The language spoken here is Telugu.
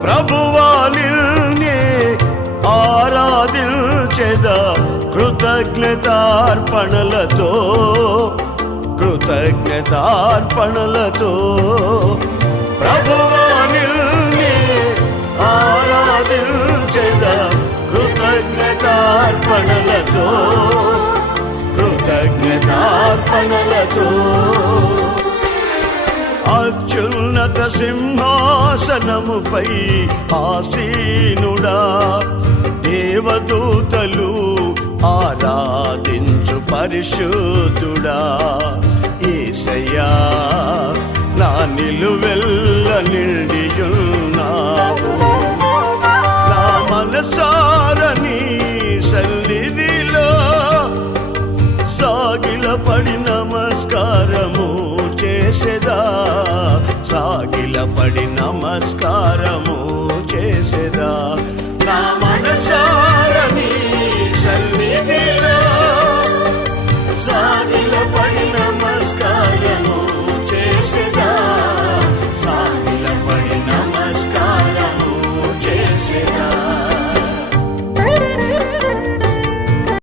ప్రభువా నిన్నే ఆరాధించెదా కృతజ్ఞతార్పణలతో ప్రభువా నిన్నే ఆరాధించెదా కృతజ్ఞతార్పణలతో అత్యున్నత సింహాసనముపై ఆసీనుడా దేవదూతలు ఆరాధించు పరిశుద్ధుడా యేసయ్యా నా నిలువెల్ల నిండియున్న